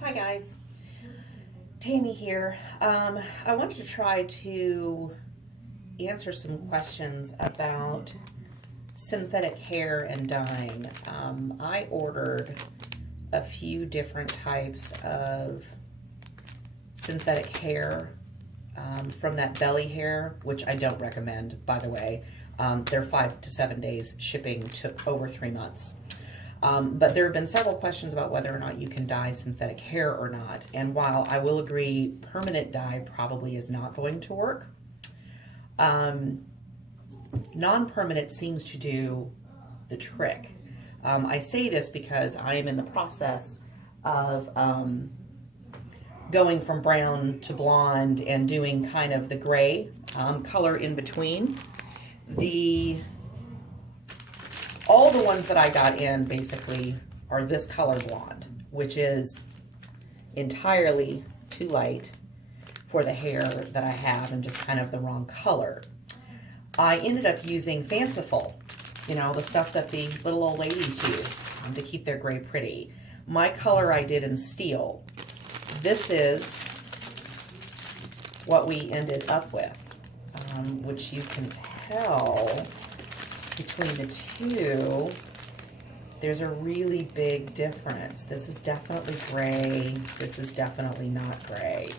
Hi guys, Tammy here. I wanted to try to answer some questions about synthetic hair and dyeing. I ordered a few different types of synthetic hair from that belly hair, which I don't recommend, by the way. They're 5 to 7 days. Shipping took over 3 months. But there have been several questions about whether or not you can dye synthetic hair or not. And while I will agree permanent dye probably is not going to work, non-permanent seems to do the trick. I say this because I am in the process of going from brown to blonde and doing kind of the gray color in between. All the ones that I got in basically are this color blonde, which is entirely too light for the hair that I have and just kind of the wrong color. I ended up using Fanciful, you know, the stuff that the little old ladies use to keep their gray pretty. My color I did in Steel. This is what we ended up with, which you can tell between the two, there's a really big difference. This is definitely gray. This is definitely not gray.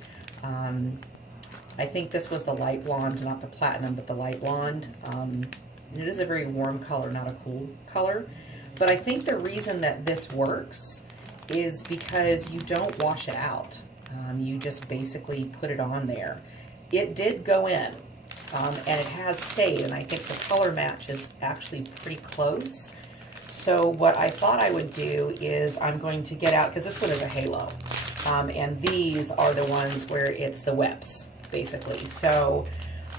I think this was the light blonde, not the platinum, but the light blonde. It is a very warm color, not a cool color. But I think the reason that this works is because you don't wash it out. You just basically put it on there. It did go in. And it has stayed, and I think the color match is actually pretty close. So what I thought I would do is I'm going to get out, because this one is a halo, and these are the ones where it's the webs, basically. So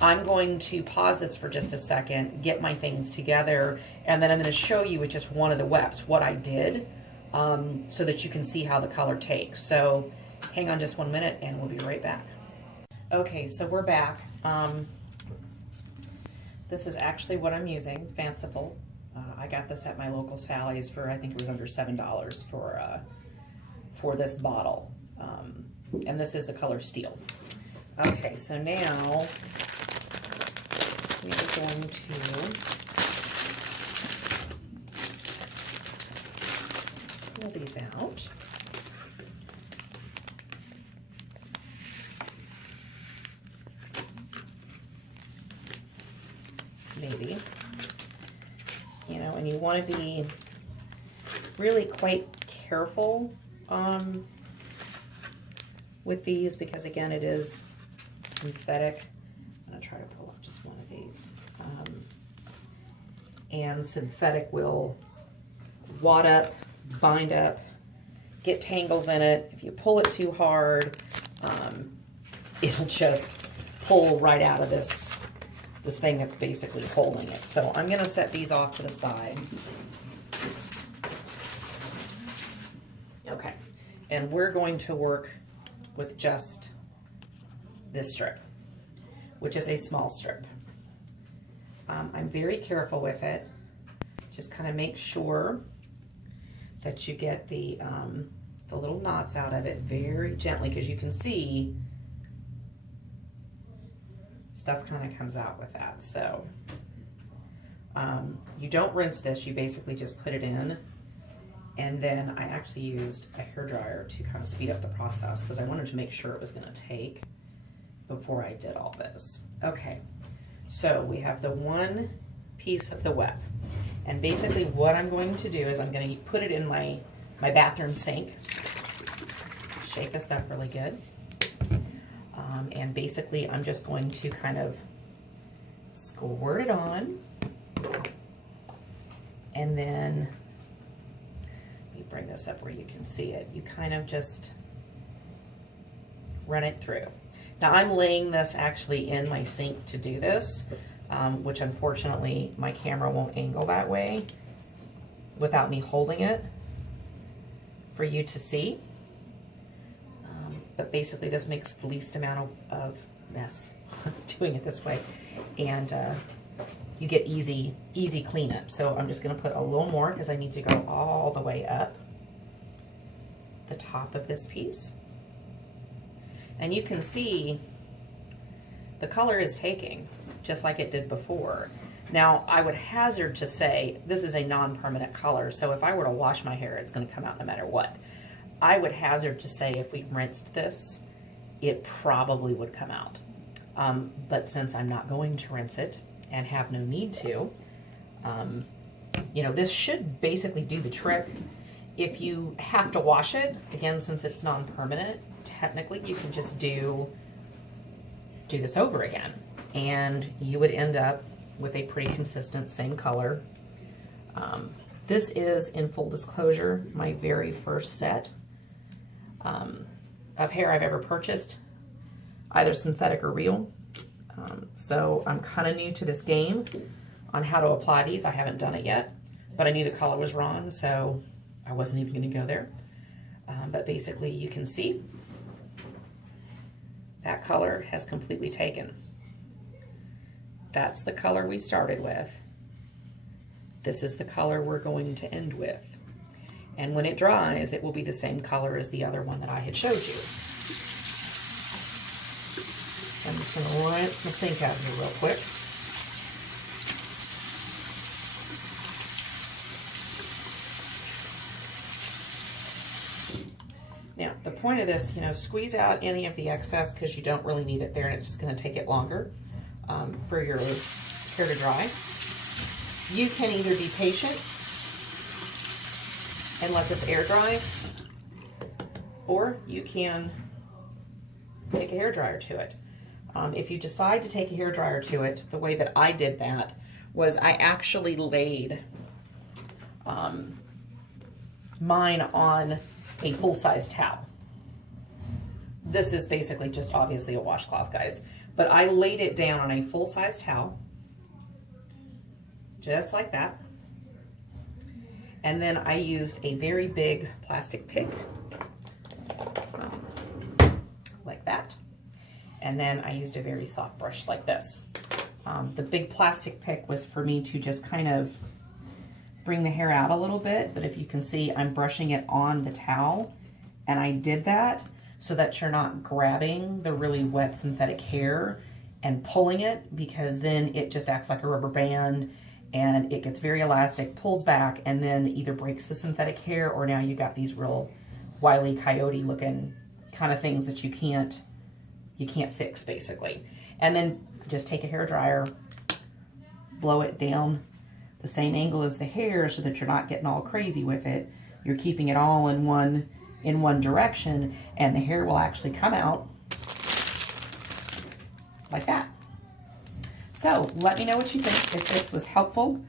I'm going to pause this for just a second, get my things together, and then I'm going to show you with just one of the webs what I did, so that you can see how the color takes. So hang on just 1 minute, and we'll be right back. Okay, so we're back. This is actually what I'm using, Fanciful. I got this at my local Sally's for, I think it was under $7 for this bottle. And this is the color Steel. Okay, so now we are going to pull these out. Maybe, you know, and you want to be really quite careful with these because, again, it is synthetic. I'm going to try to pull up just one of these. And synthetic will wad up, bind up, get tangles in it. If you pull it too hard, it'll just pull right out of this thing that's basically holding it. So I'm going to set these off to the side. Okay, and we're going to work with just this strip, which is a small strip. I'm very careful with it. Just kind of make sure that you get the little knots out of it very gently, because you can see stuff kind of comes out with that. So you don't rinse this, you basically just put it in, and then I actually used a hairdryer to kind of speed up the process because I wanted to make sure it was going to take before I did all this. Okay, so we have the one piece of the web, and basically what I'm going to do is I'm going to put it in my bathroom sink, shake this up really good. And basically I'm just going to kind of squirt it on, and then let me bring this up where you can see it. You kind of just run it through. Now I'm laying this actually in my sink to do this, which unfortunately my camera won't angle that way without me holding it for you to see. But basically this makes the least amount of mess doing it this way, and you get easy cleanup. So I'm just going to put a little more because I need to go all the way up the top of this piece. And you can see the color is taking, just like it did before. Now, I would hazard to say this is a non-permanent color, so if I were to wash my hair, it's going to come out no matter what. I would hazard to say if we rinsed this, it probably would come out. But since I'm not going to rinse it and have no need to, you know, this should basically do the trick. If you have to wash it, again, since it's non-permanent, technically you can just do this over again, and you would end up with a pretty consistent same color. This is, in full disclosure, my very first set of hair I've ever purchased, either synthetic or real. So I'm kind of new to this game on how to apply these. I haven't done it yet, but I knew the color was wrong, so I wasn't even going to go there. But basically you can see that color has completely taken. That's the color we started with. This is the color we're going to end with. And when it dries, it will be the same color as the other one that I had showed you. I'm just going to rinse my sink out here real quick. Now, the point of this, you know, squeeze out any of the excess because you don't really need it there, and it's just going to take it longer for your hair to dry. You can either be patient and let this air dry, or you can take a hairdryer to it. If you decide to take a hairdryer to it, the way that I did that was I actually laid mine on a full-size towel. This is basically just obviously a washcloth, guys. But I laid it down on a full-size towel, just like that. And then I used a very big plastic pick, like that. And then I used a very soft brush like this. The big plastic pick was for me to just kind of bring the hair out a little bit, but if you can see, I'm brushing it on the towel, and I did that so that you're not grabbing the really wet synthetic hair and pulling it, because then it just acts like a rubber band and it gets very elastic, pulls back, and then either breaks the synthetic hair, or now you got these real Wile E. Coyote looking kind of things that you can't fix, basically. And then just take a hairdryer, blow it down the same angle as the hair so that you're not getting all crazy with it. You're keeping it all in one direction, and the hair will actually come out like that. So let me know what you think. If this was helpful,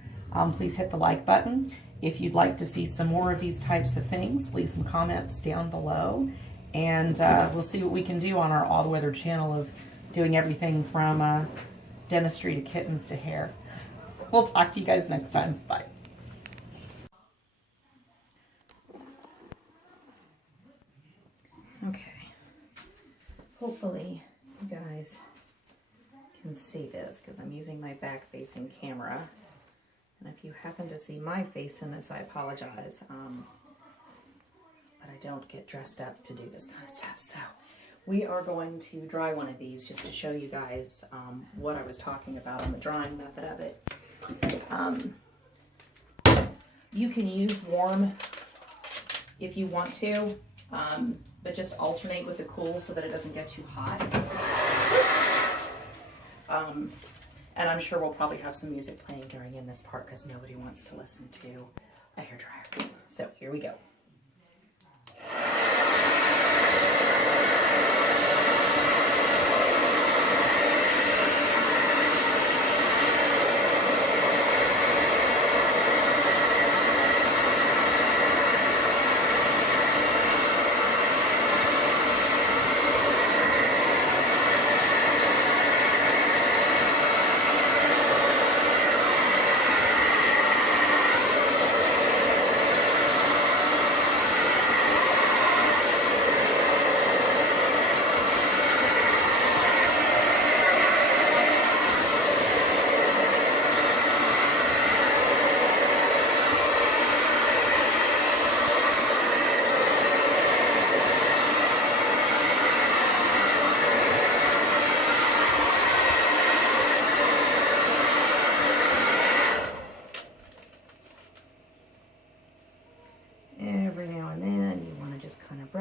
please hit the like button. If you'd like to see some more of these types of things, leave some comments down below, and we'll see what we can do on our all-weather channel of doing everything from dentistry to kittens to hair. We'll talk to you guys next time. Bye. Okay. Hopefully you guys can see this because I'm using my back-facing camera. And if you happen to see my face in this, I apologize. But I don't get dressed up to do this kind of stuff. So we are going to dry one of these just to show you guys what I was talking about on the drying method of it. You can use warm if you want to, but just alternate with the cool so that it doesn't get too hot. And I'm sure we'll probably have some music playing during in this part because nobody wants to listen to a hairdryer. So here we go.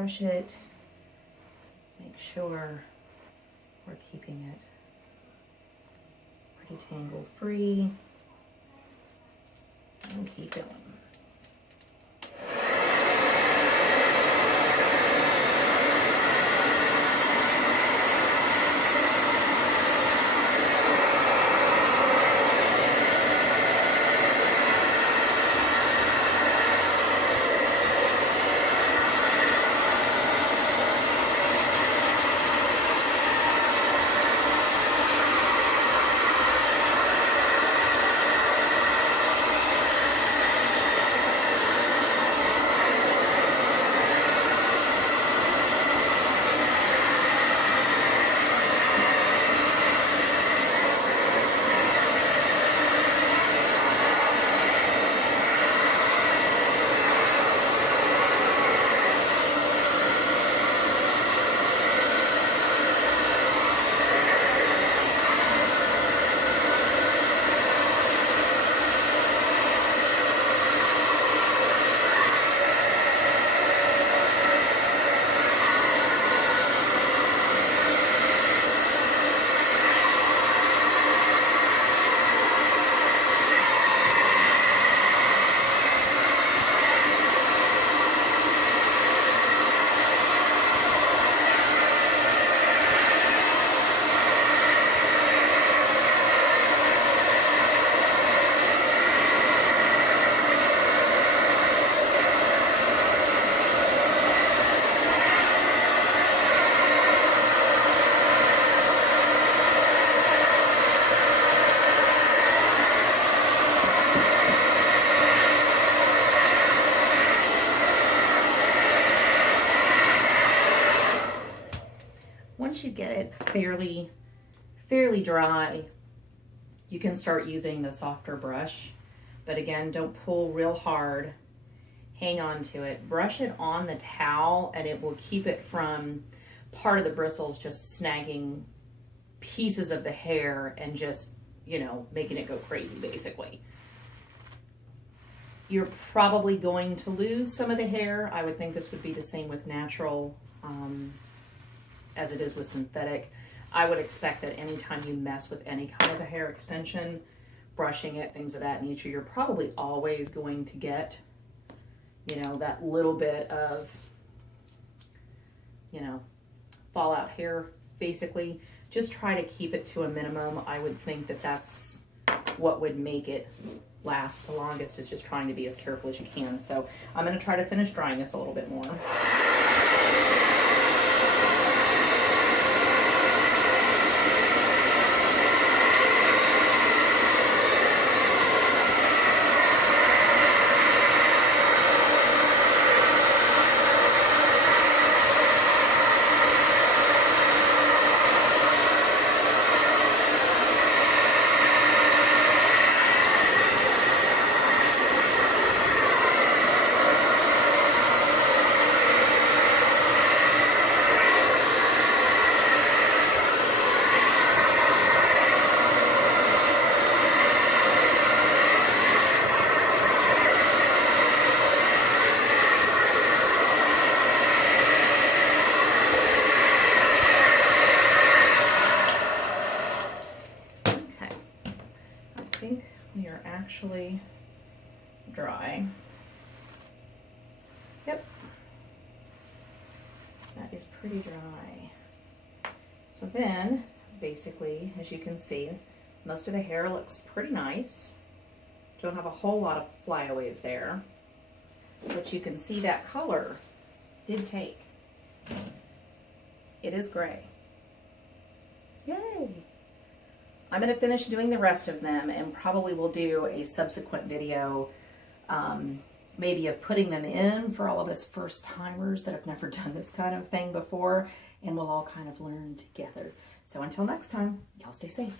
brush it, make sure we're keeping it pretty tangle free, and keep going. Once you get it fairly dry, you can start using the softer brush. But again, don't pull real hard. Hang on to it. Brush it on the towel and it will keep it from part of the bristles just snagging pieces of the hair and just, you know, making it go crazy basically. You're probably going to lose some of the hair. I would think this would be the same with natural as it is with synthetic. I would expect that anytime you mess with any kind of a hair extension, brushing it, things of that nature, you're probably always going to get, you know, that little bit of, you know, fallout hair basically. Just try to keep it to a minimum. I would think that that's what would make it last the longest, is just trying to be as careful as you can. So I'm going to try to finish drying this a little bit more. We are actually dry. Yep, that is pretty dry. So then, basically, as you can see, most of the hair looks pretty nice. Don't have a whole lot of flyaways there, but you can see that color did take. It is gray. Yay! I'm going to finish doing the rest of them and probably will do a subsequent video, maybe of putting them in for all of us first timers that have never done this kind of thing before, and we'll all kind of learn together. So until next time, y'all stay safe.